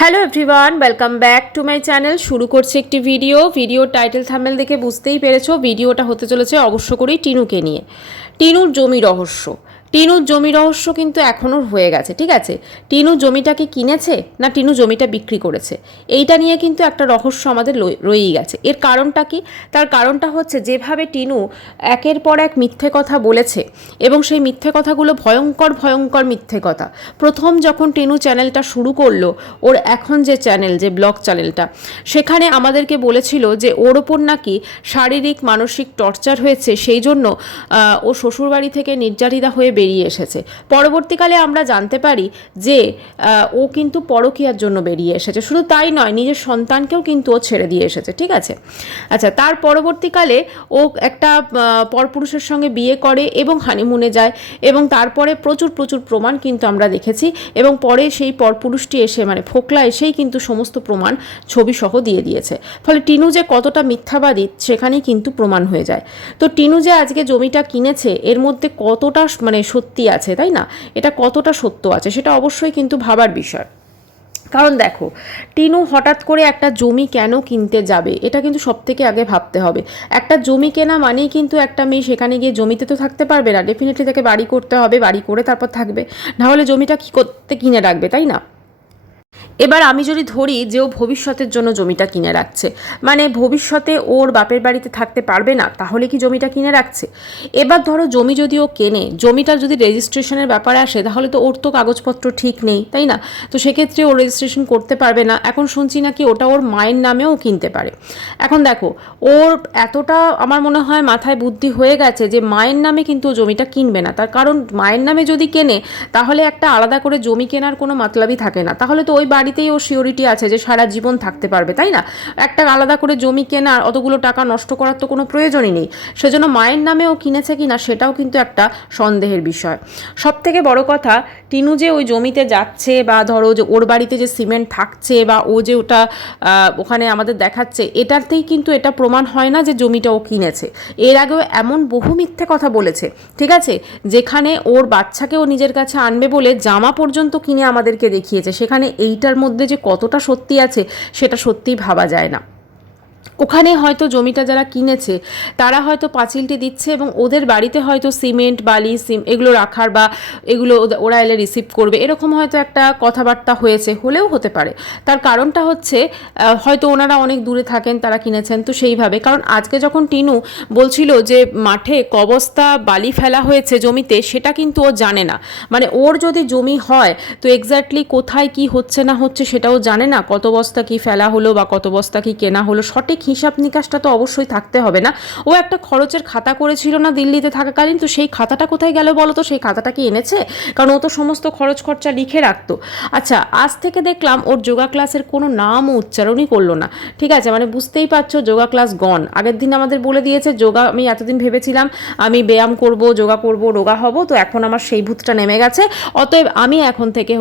Hello everyone, welcome back to my channel. শুরু করছি একটি ভিডিও টাইটেল থাম্বনেল দেখে বুঝতেই পেরেছো ভিডিওটা হতে চলেছে অবশ্য করেই টিনুকে নিয়ে। টিনুর জমি রহস্য। টিনুর জমি রহস্য কিন্তু এখনও হয়ে গেছে, ঠিক আছে। টিনু জমিটাকে কিনেছে না টিনু জমিটা বিক্রি করেছে, এইটা নিয়ে কিন্তু একটা রহস্য আমাদের রয়েই গেছে। এর কারণটা কি? তার কারণটা হচ্ছে যেভাবে টিনু একের পর এক মিথ্যে কথা বলেছে, এবং সেই মিথ্যে কথাগুলো ভয়ঙ্কর ভয়ঙ্কর মিথ্যে কথা। প্রথম যখন টিনু চ্যানেলটা শুরু করলো, ওর এখন যে চ্যানেল, যে ব্লগ চ্যানেলটা, সেখানে আমাদেরকে বলেছিল যে ওর ওপর নাকি শারীরিক মানসিক টর্চার হয়েছে, সেই জন্য ও শ্বশুরবাড়ি থেকে নির্যাতিতা হয়ে বেরিয়ে এসেছে। পরবর্তীকালে আমরা জানতে পারি যে ও কিন্তু পরকীয়ার জন্য বেরিয়ে এসেছে। শুধু তাই নয়, নিজের সন্তানকেও কিন্তু ও ছেড়ে দিয়ে এসেছে, ঠিক আছে। আচ্ছা, তার পরবর্তীকালে ও একটা পরপুরুষের সঙ্গে বিয়ে করে এবং হানিমুনে যায়, এবং তারপরে প্রচুর প্রচুর প্রমাণ কিন্তু আমরা দেখেছি, এবং পরে সেই পরপুরুষটি এসে মানে ফোকলা এসেই কিন্তু সমস্ত প্রমাণ ছবি সহ দিয়ে দিয়েছে। ফলে টিনু যে কতটা মিথ্যাবাদী সেখানেই কিন্তু প্রমাণ হয়ে যায়। তো টিনু যে আজকে জমিটা কিনেছে, এর মধ্যে কতটা মানে সত্যি আছে, তাই না? এটা কতটা সত্য আছে সেটা অবশ্যই কিন্তু ভাবার বিষয়। কারণ দেখো, টিনু হঠাৎ করে একটা জমি কেন কিনতে যাবে, এটা কিন্তু সব থেকে আগে ভাবতে হবে। একটা জমি কেনা মানেই কিন্তু একটা মেয়ে সেখানে গিয়ে জমিতে তো থাকতে পারবে না, ডেফিনেটলি তাকে বাড়ি করতে হবে, বাড়ি করে তারপর থাকবে, নাহলে জমিটা কী করতে কিনে রাখবে, তাই না? এবার আমি যদি ধরি যে ও ভবিষ্যতের জন্য জমিটা কিনে রাখছে, মানে ভবিষ্যতে ওর বাপের বাড়িতে থাকতে পারবে না, তাহলে কি জমিটা কিনে রাখছে? এবার ধরো জমি যদি ও কেনে, জমিটার যদি রেজিস্ট্রেশনের ব্যাপারে আসে, তাহলে তো ওর তো কাগজপত্র ঠিক নেই, তাই না? তো সেক্ষেত্রে ও রেজিস্ট্রেশন করতে পারবে না। এখন শুনছি নাকি ওটা ওর মায়ের নামেও কিনতে পারে। এখন দেখো, ওর এতটা আমার মনে হয় মাথায় বুদ্ধি হয়ে গেছে যে মায়ের নামে কিন্তু ও জমিটা কিনবে না। তার কারণ মায়ের নামে যদি কেনে, তাহলে একটা আলাদা করে জমি কেনার কোনো মাতলাবই থাকে না। তাহলে তো ওই বাড়িতেই ও সিওরিটি আছে যে সারা জীবন থাকতে পারবে, তাই না? একটা আলাদা করে জমি কেনার অতগুলো টাকা নষ্ট করার তো কোনো প্রয়োজনই নেই। সেজন্য মায়ের নামে ও কিনেছে কিনা সেটাও কিন্তু একটা সন্দেহের বিষয়। সব থেকে বড় কথা, টিনু যে ওই জমিতে যাচ্ছে, বা ধরো যে ওর বাড়িতে যে সিমেন্ট থাকছে, বা ও যে ওটা ওখানে আমাদের দেখাচ্ছে, এটাতেই কিন্তু এটা প্রমাণ হয় না যে জমিটা ও কিনেছে। এর আগেও এমন বহু মিথ্যে কথা বলেছে, ঠিক আছে, যেখানে ওর বাচ্চাকে ও নিজের কাছে আনবে বলে জামা পর্যন্ত কিনে আমাদেরকে দেখিয়েছে। সেখানে এইটার মধ্যে যে কতটা সত্যি আছে সেটা সত্যিই ভাবা যায় না। ওখানে হয়তো জমিটা যারা কিনেছে তারা হয়তো পাঁচিলটি দিচ্ছে, এবং ওদের বাড়িতে হয়তো সিমেন্ট বালি এগুলো রাখার, বা এগুলো ওরা এলে রিসিভ করবে, এরকম হয়তো একটা কথাবার্তা হলেও হতে পারে। তার কারণটা হচ্ছে হয়তো ওনারা অনেক দূরে থাকেন, তারা কিনেছেন তো সেইভাবে। কারণ আজকে যখন টিনু বলছিল যে মাঠে ক বস্তা বালি ফেলা হয়েছে জমিতে, সেটা কিন্তু ও জানে না। মানে ওর যদি জমি হয় তো এক্স্যাক্টলি কোথায় কি হচ্ছে না হচ্ছে সেটাও জানে না, কত বস্তা কি ফেলা হলো বা কত বস্তা কি কেনা হলো, সঠিক হিসাব নিকাশটা তো অবশ্যই থাকতে হবে না? ও একটা খরচের খাতা করেছিল না দিল্লিতে থাকাকালীন, তো সেই খাতাটা কোথায় গেল বলো তো? সেই খাতাটা কি এনেছে? কারণ ও তো সমস্ত খরচ খরচা লিখে রাখতো। আচ্ছা, আজ থেকে দেখলাম ওর যোগা ক্লাসের কোনো নামও উচ্চারণই করলো না, ঠিক আছে। মানে বুঝতেই পারছো, যোগা ক্লাস গন। আগের দিন আমাদের বলে দিয়েছে যোগা, আমি এতদিন ভেবেছিলাম আমি ব্যায়াম করব, যোগা করব, রোগা হব, তো এখন আমার সেই ভূতটা নেমে গেছে, অতএব আমি এখন থেকে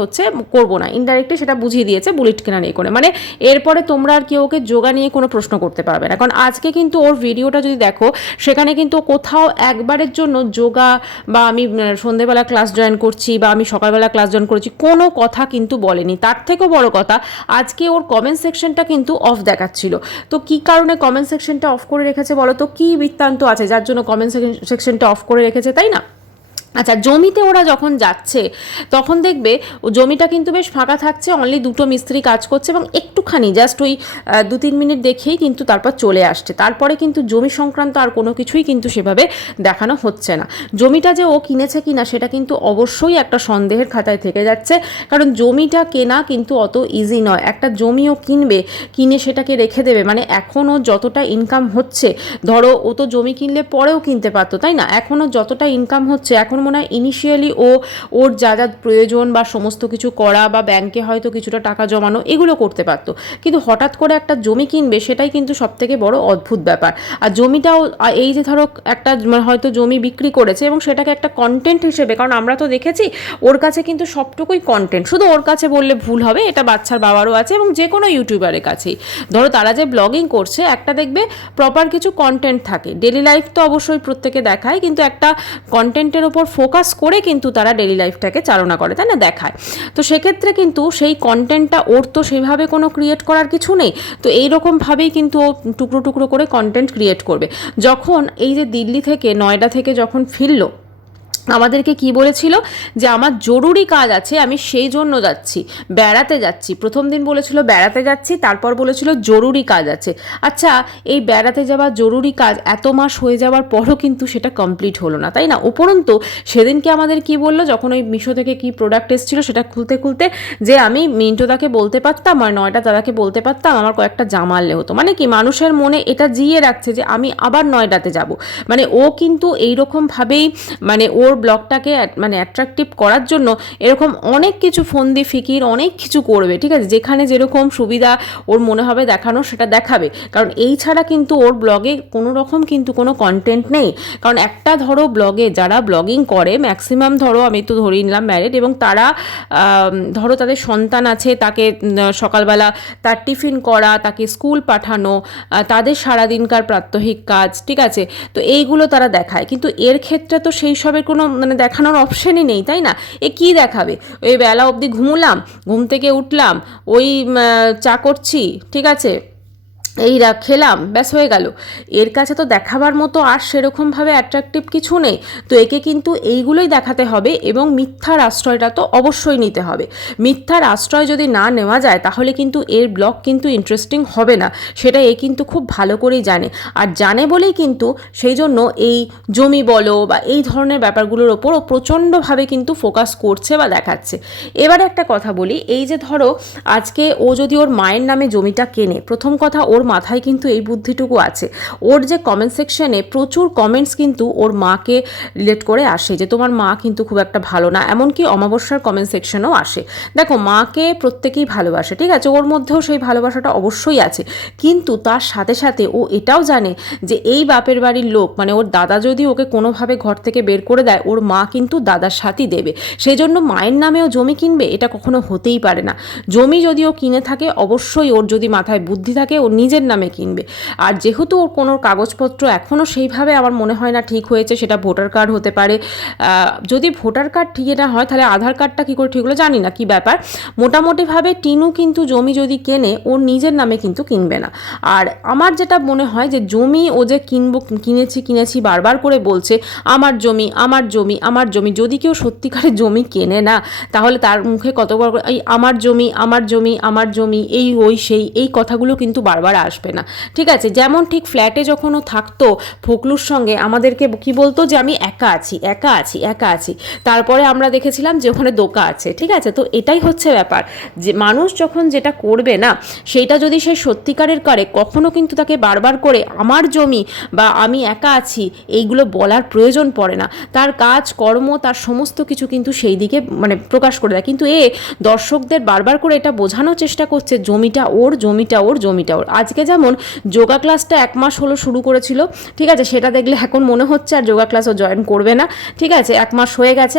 করব না। ইনডাইরেক্টলি সেটা বুঝিয়ে দিয়েছে বুলেট কেনা নিয়ে করে। মানে এরপরে তোমরা আর কেউ ওকে যোগা নিয়ে কোনো প্রশ্ন করতে পারবে না। কারণ আজকে কিন্তু ওর ভিডিওটা যদি দেখো, সেখানে কিন্তু কোথাও একবারের জন্য যোগা বা আমি সন্ধেবেলা ক্লাস জয়েন করছি বা আমি সকালবেলা ক্লাস জয়েন করেছি কোনো কথা কিন্তু বলেনি। তার থেকেও বড় কথা, আজকে ওর কমেন্ট সেকশনটা কিন্তু অফ দেখাচ্ছিল। তো কি কারণে কমেন্ট সেকশনটা অফ করে রেখেছে বলো তো? কি বৃত্তান্ত আছে যার জন্য কমেন্ট সেকশনটা অফ করে রেখেছে, তাই না? আচ্ছা, জমিতে ওরা যখন যাচ্ছে তখন দেখবে জমিটা কিন্তু বেশ ফাঁকা থাকছে, অনলি দুটো মিস্ত্রি কাজ করছে, এবং একটুখানি জাস্ট ওই 2-3 মিনিট দেখেই কিন্তু তারপর চলে আসছে। তারপরে কিন্তু জমি সংক্রান্ত আর কোনো কিছুই কিন্তু সেভাবে দেখানো হচ্ছে না। জমিটা যে ও কিনেছে কিনা সেটা কিন্তু অবশ্যই একটা সন্দেহের খাতায় থেকে যাচ্ছে। কারণ জমিটা কেনা কিন্তু অত ইজি নয়। একটা জমিও কিনবে, কিনে সেটাকে রেখে দেবে, মানে এখনও যতটা ইনকাম হচ্ছে, ধরো ও তো জমি কিনলে পরেও কিনতে পারতো, তাই না? এখনও যতটা ইনকাম হচ্ছে, এখন মনে হয় ইনিশিয়ালি ওর যা যা প্রয়োজন বা সমস্ত কিছু করা, বা ব্যাংকে হয়তো কিছুটা টাকা জমানো, এগুলো করতে পারতো। কিন্তু হঠাৎ করে একটা জমি কিনবে, সেটাই কিন্তু সবথেকে বড় অদ্ভুত ব্যাপার। আর জমিটাও এই যে ধরো একটা হয়তো জমি বিক্রি করেছে, এবং সেটাকে একটা কন্টেন্ট হিসেবে, কারণ আমরা তো দেখেছি ওর কাছে কিন্তু সবটুকুই কন্টেন্ট, শুধু ওর কাছে বললে ভুল হবে, এটা বাচ্চার বাবারও আছে এবং যে কোনো ইউটিউবারের কাছেই। ধরো তারা যে ব্লগিং করছে, একটা দেখবে প্রপার কিছু কন্টেন্ট থাকে। ডেলি লাইফ তো অবশ্যই প্রত্যেকে দেখায়, কিন্তু একটা কন্টেন্টের ওপর ফোকাস করে কিন্তু তারা ডেইলি লাইফটাকে চালনা করে, তাই না, দেখায়। তো সেক্ষেত্রে কিন্তু সেই কন্টেন্টটা ওর তো সেইভাবে কোনো ক্রিয়েট করার কিছু নেই। তো এইরকমভাবেই কিন্তু ও টুকরো টুকরো করে কন্টেন্ট ক্রিয়েট করবে। যখন এই যে দিল্লি থেকে নয়ডা থেকে যখন ফিরলো, আমাদেরকে কি বলেছিল যে আমার জরুরি কাজ আছে, আমি সেই জন্য যাচ্ছি, বেড়াতে যাচ্ছি। প্রথম দিন বলেছিল বেড়াতে যাচ্ছি, তারপর বলেছিল জরুরি কাজ আছে। আচ্ছা, এই বেড়াতে যাওয়া জরুরি কাজ এত মাস হয়ে যাওয়ার পরও কিন্তু সেটা কমপ্লিট হলো না, তাই না। উপরন্তু সেদিনকে আমাদের কি বললো, যখন ওই মিশো থেকে কি প্রোডাক্ট এসেছিলো সেটা খুলতে খুলতে, যে আমি মিন্টুদাকে বলতে পারতাম আর নয়ডা দাদাকে বলতে পারতাম আমার কয়েকটা জামা আনলে হতো। মানে কি, মানুষের মনে এটা জিয়ে রাখছে যে আমি আবার নয়ডাতে যাব। মানে ও কিন্তু এইরকমভাবেই মানে ওর ব্লগটাকে মানে অ্যাট্রাকটিভ করার জন্য এরকম অনেক কিছু ফন্দি ফিকির অনেক কিছু করবে, ঠিক আছে। যেখানে যেরকম সুবিধা ওর মনে হবে দেখানো সেটা দেখাবে, কারণ এই ছাড়া কিন্তু ওর ব্লগে কোনো রকম কিন্তু কোনো কন্টেন্ট নেই। কারণ একটা ধরো ব্লগে যারা ব্লগিং করে ম্যাক্সিমাম, ধরো আমি তো ধরেই নিলাম ম্যারিড, এবং তারা ধরো তাদের সন্তান আছে, তাকে সকালবেলা তার টিফিন করা, তাকে স্কুল পাঠানো, তাদের সারাদিনকার প্রাত্যহিক কাজ, ঠিক আছে। তো এইগুলো তারা দেখায়, কিন্তু এর ক্ষেত্রে তো সেই সবের কোনো মানে দেখানোর অপশানই নেই, তাই না। এ কী দেখাবে, ওই বেলা অবধি ঘুমুলাম, ঘুম থেকে উঠলাম, ওই চা করছি, ঠিক আছে, এই খেলাম, ব্যাস হয়ে গেল। এর কাছে তো দেখাবার মতো আর সেরকমভাবে অ্যাট্রাকটিভ কিছু নেই। তো একে কিন্তু এইগুলোই দেখাতে হবে, এবং মিথ্যার আশ্রয়টা তো অবশ্যই নিতে হবে। মিথ্যার আশ্রয় যদি না নেওয়া যায় তাহলে কিন্তু এর ব্লগ কিন্তু ইন্টারেস্টিং হবে না, সেটা এ কিন্তু খুব ভালো করেই জানে। আর জানে বলেই কিন্তু সেই জন্য এই জমি বলো বা এই ধরনের ব্যাপারগুলোর ওপর ও প্রচণ্ডভাবে কিন্তু ফোকাস করছে বা দেখাচ্ছে। এবারে একটা কথা বলি, এই যে ধরো আজকে ও যদি ওর মায়ের নামে জমিটা কেনে, প্রথম কথা ওর মাথায় কিন্তু এই বুদ্ধিটুকু আছে। ওর যে কমেন্ট সেকশনে প্রচুর কমেন্টস কিন্তু ওর মাকে রিলেট করে আসে, যে তোমার মা কিন্তু খুব একটা ভালো না, এমনকি অমাবস্যার কমেন্ট সেকশনেও আসে। দেখো, মাকে প্রত্যেকেই ভালোবাসে, ঠিক আছে, ওর মধ্যেও সেই ভালোবাসাটা অবশ্যই আছে, কিন্তু তার সাথে সাথে ও এটাও জানে যে এই বাপের বাড়ির লোক মানে ওর দাদা যদি ওকে কোনোভাবে ঘর থেকে বের করে দেয়, ওর মা কিন্তু দাদার সাথেই দেবে। সেই জন্য মায়ের নামেও জমি কিনবে, এটা কখনো হতেই পারে না। জমি যদি ও কিনে থাকে, অবশ্যই ওর যদি মাথায় বুদ্ধি থাকে ও নিজের নামে কিনবে। আর যেহেতু ওর কোনো কাগজপত্র এখনও সেইভাবে আমার মনে হয় না ঠিক হয়েছে, সেটা ভোটার কার্ড হতে পারে, যদি ভোটার কার্ড ঠিক না হয় তাহলে আধার কার্ডটা কী করে ঠিক হলো জানি না কী ব্যাপার। মোটামুটিভাবে টিনু কিন্তু জমি যদি কেনে ওর নিজের নামে কিন্তু কিনবে না। আর আমার যেটা মনে হয় যে জমি ও যে কিনেছি বারবার করে বলছে আমার জমি আমার জমি আমার জমি, যদি কেউ সত্যিকারের জমি কেনে না তাহলে তার মুখে কতবার এই আমার জমি আমার জমি আমার জমি এই ওই সেই এই কথাগুলো কিন্তু বারবার আসবে না, ঠিক আছে। যেমন ঠিক ফ্ল্যাটে যখন ও থাকতো ফকলুর সঙ্গে, আমাদেরকে কি বলতো যে আমি একা আছি একা আছি একা আছি, তারপরে আমরা দেখেছিলাম যে ওখানে দোকা আছে, ঠিক আছে। তো এটাই হচ্ছে ব্যাপার, যে মানুষ যখন যেটা করবে না সেইটা যদি সে সত্যিকারের করে, কখনো কিন্তু তাকে বারবার করে আমার জমি বা আমি একা আছি এইগুলো বলার প্রয়োজন পড়ে না। তার কাজ কর্ম তার সমস্ত কিছু কিন্তু সেই দিকে মানে প্রকাশ করে দেয়। কিন্তু দর্শকদের বারবার করে এটা বোঝানোর চেষ্টা করছে জমিটা ওর জমিটা ওর জমিটা ওর। আজকে যেমন যোগা ক্লাসটা 1 মাস হলো শুরু করেছিল, ঠিক আছে, সেটা দেখলে এখন মনে হচ্ছে আর যোগা ক্লাসও জয়েন করবে না, ঠিক আছে। 1 মাস হয়ে গেছে,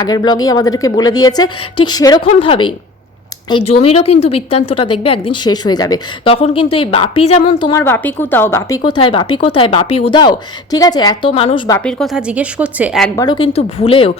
আগের ব্লগেই আমাদেরকে বলে দিয়েছে। ঠিক সেরকমভাবেই এই জমিরও কিন্তু বৃত্তান্তটা দেখবে একদিন শেষ হয়ে যাবে। তখন কিন্তু এই বাপি, যেমন তোমার বাপি কোথাও, বাপি কোথায়, বাপি কোথায়, বাপি উদাও, ঠিক আছে, এত মানুষ বাপির কথা জিজ্ঞেস করছে, একবারও কিন্তু ভুলেও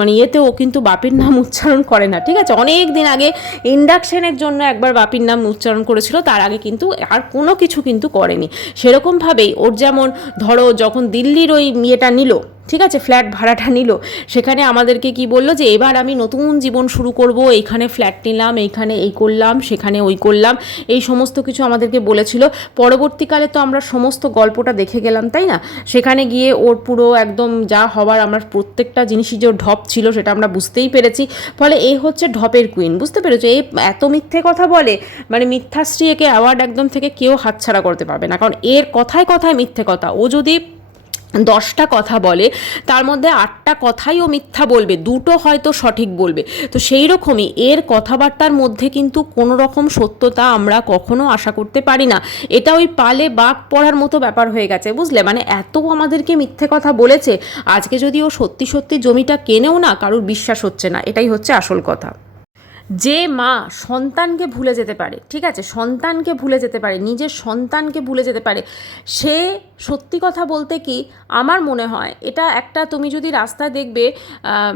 মানে ইয়েতেও কিন্তু বাপির নাম উচ্চারণ করে না, ঠিক আছে। অনেক দিন আগে ইন্ডাকশনের জন্য একবার বাপির নাম উচ্চারণ করেছিল, তার আগে কিন্তু আর কোনো কিছু কিন্তু করেনি। সেরকমভাবেই ওর যেমন ধরো যখন দিল্লির ওই ইয়েটা নিল, ঠিক আছে, ফ্ল্যাট ভাড়াটা নিল, সেখানে আমাদেরকে কি বললো যে এবার আমি নতুন জীবন শুরু করব, এইখানে ফ্ল্যাট নিলাম, এইখানে এই করলাম, সেখানে ওই করলাম, এই সমস্ত কিছু আমাদেরকে বলেছিল। পরবর্তীকালে তো আমরা সমস্ত গল্পটা দেখে গেলাম, তাই না। সেখানে গিয়ে ওর পুরো একদম যা হবার, আমরা প্রত্যেকটা জিনিসই যে ঢপ ছিল সেটা আমরা বুঝতেই পেরেছি। ফলে এই হচ্ছে ঢপের কুইন, বুঝতে পেরেছো। এই এত মিথ্যে কথা বলে, মানে মিথ্যাশ্রী, একে অ্যাওয়ার্ড একদম থেকে কেউ হাতছাড়া করতে পারবে না, কারণ এর কথায় কথায় মিথ্যে কথা। ও যদি 10টা কথা বলে তার মধ্যে 8টা কথাই ও মিথ্যা বলবে, 2টো হয়তো সঠিক বলবে। তো সেই রকমই এর কথাবার্তার মধ্যে কিন্তু কোনো রকম সত্যতা আমরা কখনো আশা করতে পারি না। এটা ওই পালে বাঘ পড়ার মতো ব্যাপার হয়ে গেছে, বুঝলে। মানে এত আমাদেরকে মিথ্যে কথা বলেছে, আজকে যদি ও সত্যি সত্যি জমিটা কেনেও না, কারোর বিশ্বাস হচ্ছে না, এটাই হচ্ছে আসল কথা। যে মা সন্তানকে ভুলে যেতে পারে, ঠিক আছে, সন্তানকে ভুলে যেতে পারে, নিজের সন্তানকে ভুলে যেতে পারে, সে সত্যি কথা বলতে কি আমার মনে হয় এটা একটা, তুমি যদি রাস্তায় দেখবে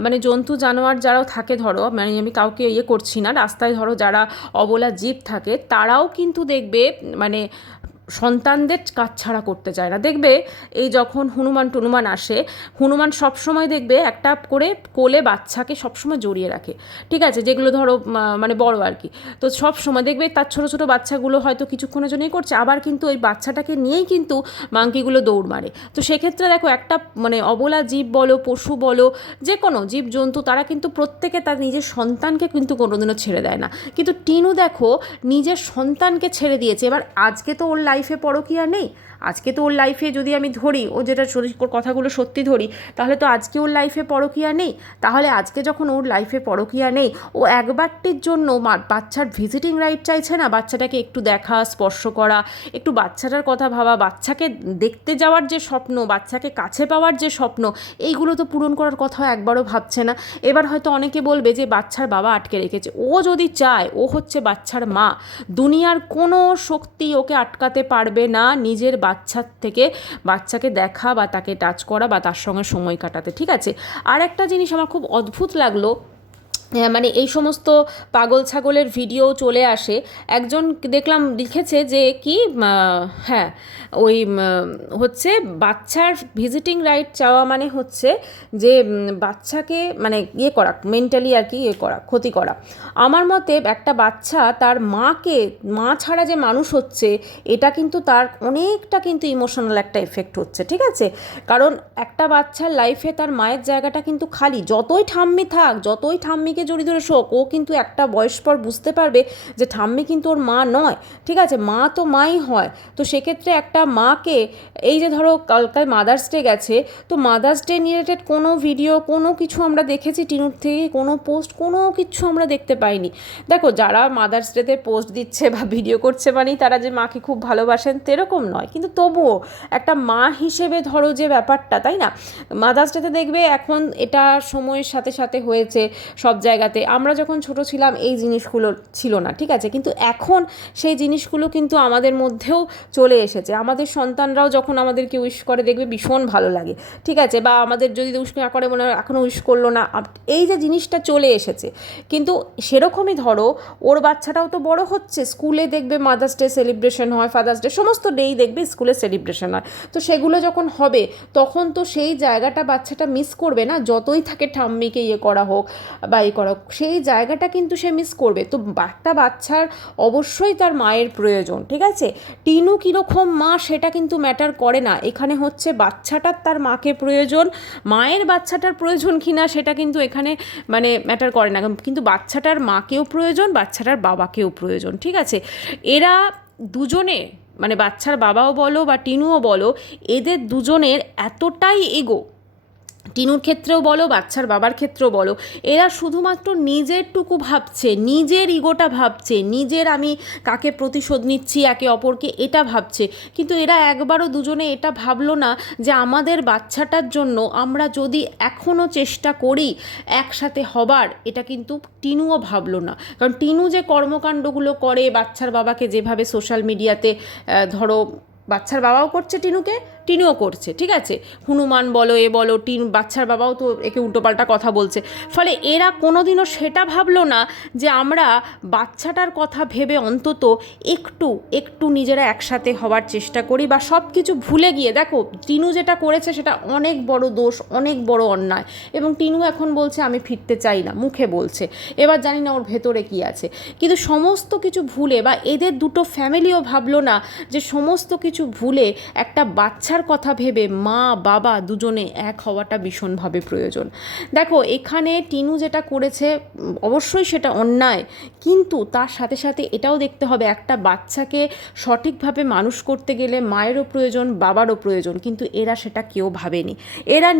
মানে জন্তু জানোয়ার যারাও থাকে, ধরো মানে আমি কাউকে ইয়ে করছি না, রাস্তায় ধরো যারা অবলা জীব থাকে তারাও কিন্তু দেখবে মানে সন্তানদের কাছছাড়া করতে চায় না। দেখবে এই যখন হনুমান টনুমান আসে, হনুমান সবসময় দেখবে একটা করে কোলে বাচ্চাকে সবসময় জড়িয়ে রাখে, ঠিক আছে, যেগুলো ধরো মানে বড় আর কি। তো সব সময় দেখবে তার ছোটো ছোটো বাচ্চাগুলো হয়তো কিছুক্ষণের জন্যই করছে, আবার কিন্তু ওই বাচ্চাটাকে নিয়েই কিন্তু মাঙ্কিগুলো দৌড় মারে। তো সেক্ষেত্রে দেখো একটা মানে অবলা জীব বলো, পশু বলো, যে কোনো জীবজন্তু তারা কিন্তু প্রত্যেকে তার নিজের সন্তানকে কিন্তু কোনোদিনও ছেড়ে দেয় না। কিন্তু টিনু দেখো নিজের সন্তানকে ছেড়ে দিয়েছে। এবার আজকে তো ওর লাইফে পরকীয়া নেই, আজকে তো ওর লাইফে যদি আমি ধরি ও যেটা কথাগুলো সত্যি ধরি, তাহলে তো আজকে ওর লাইফে পরকীয়া নেই। তাহলে আজকে যখন ওর লাইফে পরকীয়া নেই, ও একবারটির জন্য বাচ্চার ভিজিটিং রাইট চাইছে না, বাচ্চাটাকে একটু দেখা, স্পর্শ করা, একটু বাচ্চাটার কথা ভাবা, বাচ্চাকে দেখতে যাওয়ার যে স্বপ্ন, বাচ্চাকে কাছে পাওয়ার যে স্বপ্ন, এইগুলো তো পূরণ করার কথা একবারও ভাবছে না। এবার হয়তো অনেকে বলবে যে বাচ্চার বাবা আটকে রেখেছে। ও যদি চায়, ও হচ্ছে বাচ্চার মা, দুনিয়ার কোনো শক্তি ওকে আটকাতে পারবে না নিজের বাচ্চার থেকে বাচ্চাকে দেখা বা তাকে টাচ করা বা তার সঙ্গে সময় কাটাতে, ঠিক আছে। আর একটা জিনিস আমার খুব অদ্ভুত লাগলো, মানে এই সমস্ত পাগল ছাগলের ভিডিও চলে আসে, একজন দেখলাম লিখেছে যে কি হ্যাঁ ওই হচ্ছে বাচ্চার ভিজিটিং রাইট চাওয়া মানে হচ্ছে যে বাচ্চাকে মানে ইয়ে করা, মেন্টালি আর কি ইয়ে করা, ক্ষতি করা। আমার মতে একটা বাচ্চা তার মাকে, মা ছাড়া যে মানুষ হচ্ছে, এটা কিন্তু তার অনেকটা কিন্তু ইমোশনাল একটা এফেক্ট হচ্ছে, ঠিক আছে। কারণ একটা বাচ্চার লাইফে তার মায়ের জায়গাটা কিন্তু খালি, যতই ঠাম্মি থাক, যতই ঠাম্মিকে জড়ি ধরে শোক, ও কিন্তু একটা বয়স পর বুঝতে পারবে যে ঠাম্মি কিন্তু ওর মা নয়, ঠিক আছে, মা তো মাই হয়। তো সেক্ষেত্রে একটা মাকে, এই যে ধরো কালকে মাদার্স ডে গেছে, তো মাদার্স ডে রিলেটেড কোনো ভিডিও কোনো কিছু আমরা দেখেছি টিনুর থেকে, কোনো পোস্ট কোনো কিছু আমরা দেখতে পাইনি। দেখো যারা মাদার্স ডেতে পোস্ট দিচ্ছে বা ভিডিও করছে মানেই তারা যে মাকে খুব ভালোবাসেন সেরকম নয়, কিন্তু তবুও একটা মা হিসেবে ধরো যে ব্যাপারটা, তাই না। মাদার্স ডেতে দেখবে এখন এটা সময়ের সাথে সাথে হয়েছে সব জায়গাতে, আমরা যখন ছোট ছিলাম এই জিনিসগুলো ছিল না, ঠিক আছে, কিন্তু এখন সেই জিনিসগুলো কিন্তু আমাদের মধ্যেও চলে এসেছে। আমাদের সন্তানরাও যখন আমাদেরকে উইশ করে দেখবে ভীষণ ভালো লাগে, ঠিক আছে, বা আমাদের যদি উইশ না করে মনে হয় এখনও উইশ করলো না, এই যে জিনিসটা চলে এসেছে। কিন্তু সেরকমই ধরো ওর বাচ্চাটাও তো বড় হচ্ছে, স্কুলে দেখবে মাদার্স ডে সেলিব্রেশন হয়, ফাদার্স ডে, সমস্ত ডেই দেখবে স্কুলে সেলিব্রেশন হয়। তো সেগুলো যখন হবে তখন তো সেই জায়গাটা বাচ্চাটা মিস করবে না, যতই থাকে ঠাম্মিকে ইয়ে করা হোক বা ইয়ে করা হোক, সেই জায়গাটা কিন্তু সে মিস করবে। তো একটা বাচ্চার অবশ্যই তার মায়ের প্রয়োজন, ঠিক আছে। টিনু কীরকম মা সেটা কিন্তু ম্যাটার করে না, এখানে হচ্ছে বাচ্চাটার তার মাকে প্রয়োজন, মায়ের বাচ্চাটার প্রয়োজন কিনা সেটা কিন্তু এখানে মানে ম্যাটার করে না, কিন্তু বাচ্চাটার মাকেও প্রয়োজন, বাচ্চাটার বাবাকেও প্রয়োজন, ঠিক আছে। এরা দুজনে মানে বাচ্চার বাবাও বলো বা টিনুও বলো, এদের দুজনের এতটাই ইগো, টিনুর ক্ষেত্রেও বলো বাচ্চার বাবার ক্ষেত্রেও বলো, এরা শুধুমাত্র নিজেরটুকু ভাবছে, নিজের ইগোটা ভাবছে, নিজের আমি কাকে প্রতিশোধ নিচ্ছি একে অপরকে এটা ভাবছে। কিন্তু এরা একবারও দুজনে এটা ভাবলো না যে আমাদের বাচ্চাটার জন্য আমরা যদি এখনও চেষ্টা করি একসাথে হবার, এটা কিন্তু টিনুও ভাবলো না। কারণ টিনু যে কর্মকাণ্ডগুলো করে, বাচ্চার বাবাকে যেভাবে সোশ্যাল মিডিয়াতে ধরো বাচ্চার বাবাও করছে টিনুকে, টিনুও করছে, ঠিক আছে, হনুমান বলো এ বলো, বাচ্চার বাবাও তো একে উল্টোপাল্টা কথা বলছে। ফলে এরা কোনোদিনও সেটা ভাবলো না যে আমরা বাচ্চাটার কথা ভেবে অন্তত একটু একটু নিজেরা একসাথে হওয়ার চেষ্টা করি বা সব কিছু ভুলে গিয়ে। দেখো টিনু যেটা করেছে সেটা অনেক বড় দোষ, অনেক বড় অন্যায়, এবং টিনু এখন বলছে আমি ফিরতে চাই না, মুখে বলছে, এবার জানি না ওর ভেতরে কী আছে। কিন্তু সমস্ত কিছু ভুলে, বা এদের দুটো ফ্যামিলিও ভাবলো না যে সমস্ত কিছু ভুলে একটা বাচ্চার কথা ভেবে মা বাবা দুজনে এক হওয়াটা ভীষণভাবে প্রয়োজন। দেখো এখানে টিনু যেটা করেছে অবশ্যই সেটা অন্যায়, কিন্তু তার সাথে সাথে এটাও দেখতে হবে একটা বাচ্চাকে সঠিকভাবে মানুষ করতে গেলে মায়েরও প্রয়োজন, বাবারও প্রয়োজন, কিন্তু এরা সেটা কেউ ভাবেনি। এরা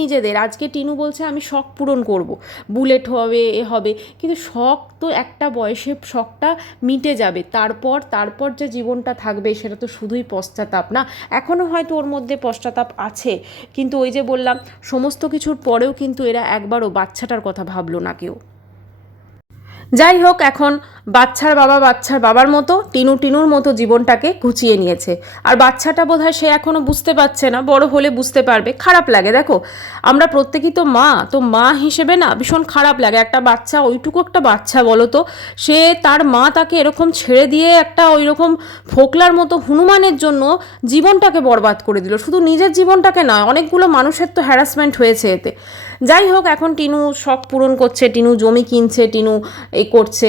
নিজেদের আজকে টিনু বলছে আমি শখ পূরণ করব, বুলেট হবে এ হবে, কিন্তু শখ তো একটা বয়সে শখটা মিটে যাবে, তারপর যে জীবনটা থাকবে সেটা তো শুধুই পশ্চাতাপ না। এখনও হয়তো ওর মধ্যে পশ্চাতাপ আছে, কিন্তু ওই যে বললাম সমস্ত কিছুর পরেও কিন্তু এরা একবারও বাচ্চাটার কথা ভাবলো না কেউ। যাই হোক, এখন বাচ্চার বাবার মতো টিনুর মতো জীবনটাকে ঘুচিয়ে নিয়েছে। আর বাচ্চাটা বোধহয় সে এখনও বুঝতে পারছে না, বড় হলে বুঝতে পারবে। খারাপ লাগে, দেখো আমরা প্রত্যেকেই তো মা হিসেবে না ভীষণ খারাপ লাগে। একটা বাচ্চা, ওইটুকু একটা বাচ্চা বলো তো, সে তার মা তাকে এরকম ছেড়ে দিয়ে একটা ওই রকম ফোকলার মতো হনুমানের জন্য জীবনটাকে বরবাদ করে দিল। শুধু নিজের জীবনটাকে নয়, অনেকগুলো মানুষের তো হ্যারাসমেন্ট হয়েছে এতে। যাই হোক, এখন টিনু শখ পূরণ করছে, টিনু জমি কিনছে, টিনু এই করছে,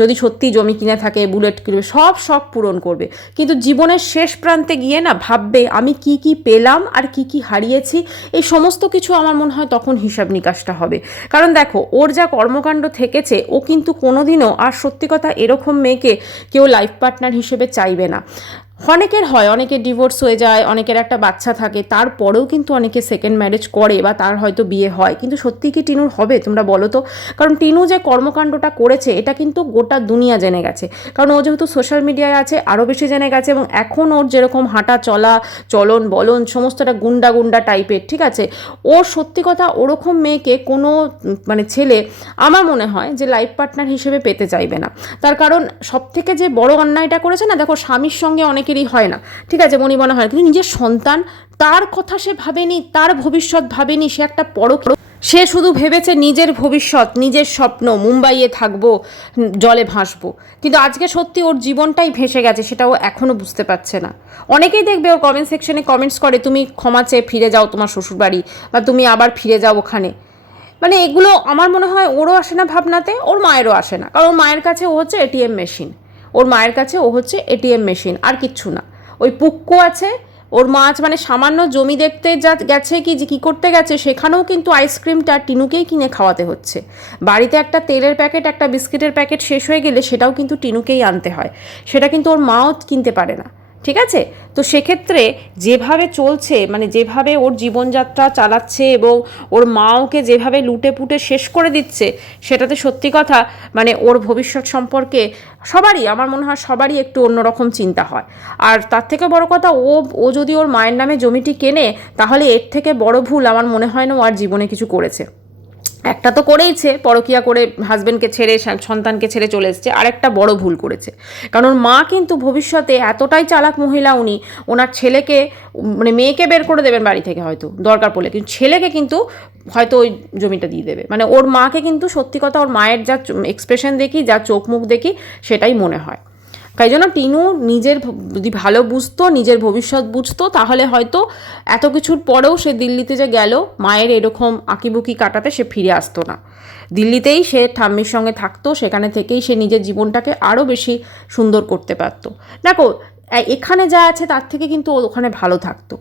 যদি সত্যি জমি কিনে থাকে, বুলেট কিনবে, সব শখ পূরণ করবে। কিন্তু জীবনের শেষ প্রান্তে গিয়ে না ভাববে আমি কি কি পেলাম আর কি কি হারিয়েছি, এই সমস্ত কিছু আমার মনে হয় তখন হিসাব নিকাশটা হবে। কারণ দেখো, ওর যা কর্মকাণ্ড থেকেছে, ও কিন্তু কোনোদিনও আর সত্যি কথা এরকম মেয়েকে কেউ লাইফ পার্টনার হিসেবে চাইবে না। অনেকের হয়, অনেকের ডিভোর্স হয়ে যায়, অনেকের একটা বাচ্চা থাকে, তারপরেও কিন্তু অনেকে সেকেন্ড ম্যারেজ করে বা তার হয়তো বিয়ে হয়। কিন্তু সত্যি কি টিনুর হবে তোমরা বলো তো? কারণ টিনু যে কর্মকাণ্ডটা করেছে এটা কিন্তু গোটা দুনিয়া জেনে গেছে। কারণ ও যেহেতু সোশ্যাল মিডিয়ায় আছে, আরও বেশি জেনে গেছে। এবং এখন ওর যেরকম হাঁটা চলা, চলন বলন সমস্তটা গুন্ডা টাইপের, ঠিক আছে? ওর সত্যি কথা ওরকম মেয়েকে কোনো মানে ছেলে আমার মনে হয় যে লাইফ পার্টনার হিসেবে পেতে চাইবে না। তার কারণ সবথেকে যে বড় অন্যায়টা করেছে না, দেখো স্বামীর সঙ্গে অনেকেরই হয় না, ঠিক আছে, মনিবনা হয়, কিন্তু নিজের সন্তান, তার কথা সে ভাবেনি, তার ভবিষ্যৎ ভাবেনি। সে একটা সে শুধু ভেবেছে নিজের ভবিষ্যৎ, নিজের স্বপ্ন, মুম্বাইয়ে থাকবো, জলে ভাসবো। কিন্তু আজকে সত্যি ওর জীবনটাই ভেসে গেছে, সেটা ও এখনও বুঝতে পারছে না। অনেকেই দেখবে ওর কমেন্ট সেকশনে কমেন্টস করে, তুমি ক্ষমা চেয়ে ফিরে যাও তোমার শ্বশুরবাড়ি, বা তুমি আবার ফিরে যাও ওখানে। মানে এগুলো আমার মনে হয় ওরও আসে না ভাবনাতে, ওর মায়েরও আসে না। কারণ ওর মায়ের কাছে ও হচ্ছে এটিএম মেশিন, ওর মায়ের কাছে ও হচ্ছে এটিএম মেশিন, আর কিচ্ছু না। ওই পুক্কো আছে, ওর মাছ মানে সামান্য জমি দেখতে যা গেছে কি যে কী করতে গেছে, সেখানেও কিন্তু আইসক্রিমটা টিনুকেই কিনে খাওয়াতে হচ্ছে। বাড়িতে একটা তেলের প্যাকেট, একটা বিস্কিটের প্যাকেট শেষ হয়ে গেলে সেটাও কিন্তু টিনুকেই আনতে হয়, সেটা কিন্তু ওর মাও কিনতে পারে না, ঠিক আছে? তো সেক্ষেত্রে যেভাবে চলছে, মানে যেভাবে ওর জীবনযাত্রা চালাচ্ছে এবং ওর মা ওকে যেভাবে লুটে পুটে শেষ করে দিচ্ছে, সেটাতে সত্যি কথা মানে ওর ভবিষ্যৎ সম্পর্কে সবারই, আমার মনে হয় সবারই একটু অন্যরকম চিন্তা হয়। আর তার থেকে বড় কথা, ও যদি ওর মায়ের নামে জমিটি কেনে, তাহলে এর থেকে বড় ভুল আমার মনে হয় না ও আর জীবনে কিছু করেছে। একটা তো করেইছে, পরকিয়া করে হাজব্যান্ডকে ছেড়ে সন্তানকে ছেড়ে চলে এসছে, আর একটা বড় ভুল করেছে। কারণ মা কিন্তু ভবিষ্যতে এতটাই চালাক মহিলা, উনি ওনার ছেলেকে মানে মেয়েকে বের করে দেবেন বাড়ি থেকে হয়তো দরকার পড়লে, কিন্তু ছেলেকে কিন্তু হয়তো ওই জমিটা দিয়ে দেবে। মানে ওর মাকে কিন্তু সত্যি কথা, ওর মায়ের যা এক্সপ্রেশন দেখি, যা চোখ মুখ দেখি, সেটাই মনে হয়। তাই জন্য টিনু নিজের যদি ভালো বুঝতো, নিজের ভবিষ্যৎ বুঝতো, তাহলে হয়তো এত কিছুর পরেও সে দিল্লিতে যে গেল মায়ের এরকম আঁকিবুকি কাটাতে, সে ফিরে আসতো না। দিল্লিতেই সে ঠাম্মির সঙ্গে থাকতো, সেখানে থেকেই সে নিজের জীবনটাকে আরও বেশি সুন্দর করতে পারতো। দেখো এখানে যা আছে তার থেকে কিন্তু ওখানে ভালো থাকতো,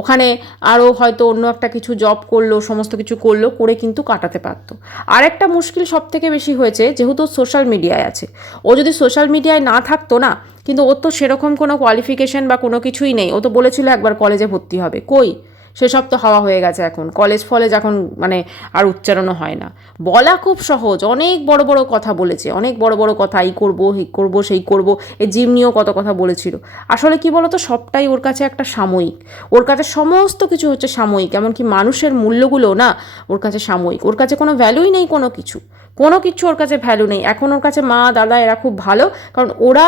ওখানে আরও হয়তো অন্য একটা কিছু জব করলো, সমস্ত কিছু করলো, করে কিন্তু কাটাতে পারতো। আর একটা মুশকিল সব থেকে বেশি হয়েছে, যেহেতু সোশ্যাল মিডিয়ায় আছে, ও যদি সোশ্যাল মিডিয়ায় না থাকতো না, কিন্তু ওর তো সেরকম কোনো কোয়ালিফিকেশন বা কোনো কিছুই নেই। ও তো বলেছিল একবার কলেজে ভর্তি হবে, কই সেসব তো হাওয়া হয়ে গেছে এখন। কলেজ ফলেজ এখন মানে আর উচ্চারণও হয় না। বলা খুব সহজ, অনেক বড় বড় কথা বলেছে, অনেক বড় বড় কথা, এই করবো এই করবো সেই করবো, এই জিম নিয়েও কত কথা বলেছিল। আসলে কি বলতো, সবটাই ওর কাছে একটা সাময়িক, ওর কাছে সমস্ত কিছু হচ্ছে সাময়িক। এমনকি মানুষের মূল্যগুলো না ওর কাছে সাময়িক, ওর কাছে কোনো ভ্যালুই নেই, কোনো কিছু ওর কাছে ভ্যালু নেই। এখন ওর কাছে মা দাদা এরা খুব ভালো, কারণ ওরা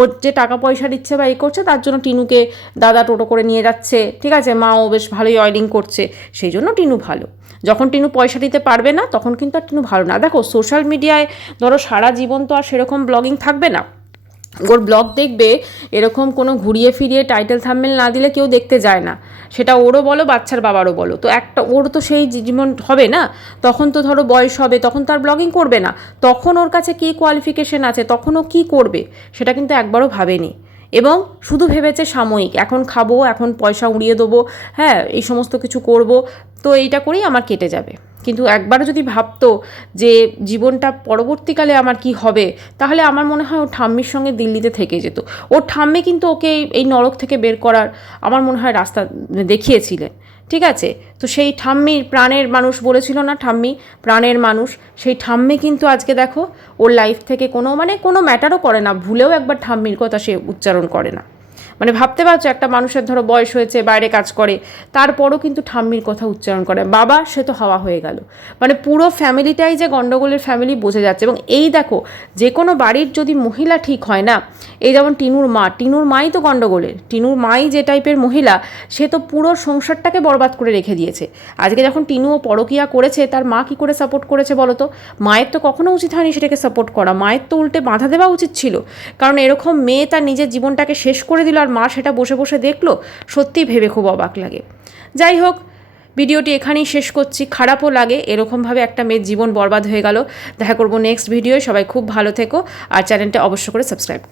ওর যে টাকা পয়সা দিচ্ছে বা এই করছে, তার জন্য টিনুকে দাদা টোটো করে নিয়ে যাচ্ছে, ঠিক আছে, মাও বেশ ভালোই অয়েলিং করছে, সেই জন্য টিনু ভালো। যখন টিনু পয়সা দিতে পারবে না, তখন কিন্তু আর টিনু ভালো না। দেখো সোশ্যাল মিডিয়ায় ধরো সারা জীবন তো আর সেরকম ব্লগিং থাকবে না, ওর ব্লগ দেখবে এরকম কোনো ঘুরিয়ে ফিরিয়ে টাইটেল থাম্বনেল না দিলে কেউ দেখতে যায় না, সেটা ওরও বলো বাচ্চার বাবারও বলো। তো একটা ওর তো সেই জীবন হবে না, তখন তো ধরো বয়স হবে, তখন তার ব্লগিং করবে না, তখন ওর কাছে কী কোয়ালিফিকেশন আছে, তখন ও কী করবে সেটা কিন্তু একবারও ভাবেনি। এবং শুধু ভেবেছে সাময়িক, এখন খাবো, এখন পয়সা উড়িয়ে দেবো, হ্যাঁ এই সমস্ত কিছু করব, তো এইটা করেই আমার কেটে যাবে। কিন্তু একবারও যদি ভাবতো যে জীবনটা পরবর্তীকালে আমার কি হবে, তাহলে আমার মনে হয় ওর ঠাম্মির সঙ্গে দিল্লিতে থেকে যেত। ওর ঠাম্মি কিন্তু ওকে এই নরক থেকে বের করার আমার মনে হয় রাস্তা দেখিয়েছিলেন, ঠিক আছে? তো সেই ঠাম্মির প্রাণের মানুষ বলেছিল না, ঠাম্মি প্রাণের মানুষ, সেই ঠাম্মি কিন্তু আজকে দেখো ওর লাইফ থেকে কোনো ম্যাটারও করে না, ভুলেও একবার ঠাম্মির কথা সে উচ্চারণ করে না। মানে ভাবতে পারছো একটা মানুষের ধরো বয়স হয়েছে, বাইরে কাজ করে, তারপরও কিন্তু ঠাম্মির কথা উচ্চারণ করে। বাবা সে তো হাওয়া হয়ে গেল। মানে পুরো ফ্যামিলিটাই যে গণ্ডগোলের ফ্যামিলি বোঝা যাচ্ছে। এবং এই দেখো, যে কোনো বাড়ির যদি মহিলা ঠিক হয় না, এই যেমন টিনুর মাই তো গণ্ডগোলের, টিনুর মাই যে টাইপের মহিলা, সে তো পুরো সংসারটাকে বরবাদ করে রেখে দিয়েছে। আজকে যখন টিনুও পরকীয়া করেছে, তার মা কী করে সাপোর্ট করেছে বলো তো? মায়ের তো কখনো উচিত হয়নি সেটাকে সাপোর্ট করা, মায়ের তো উল্টে বাধা দেওয়া উচিত ছিল। কারণ এরকম মেয়ে তার নিজের জীবনটাকে শেষ করে দিল, আর মা সেটা বসে বসে দেখলো, সত্যিই ভেবে খুব অবাক লাগে। যাই হোক, ভিডিওটি এখানেই শেষ করছি। খারাপও লাগে এরকমভাবে একটা মেয়ের জীবন বরবাদ হয়ে গেল। দেখা করবো নেক্সট ভিডিওয়। সবাই খুব ভালো থেকো, আর চ্যানেলটা অবশ্য করে সাবস্ক্রাইব করো।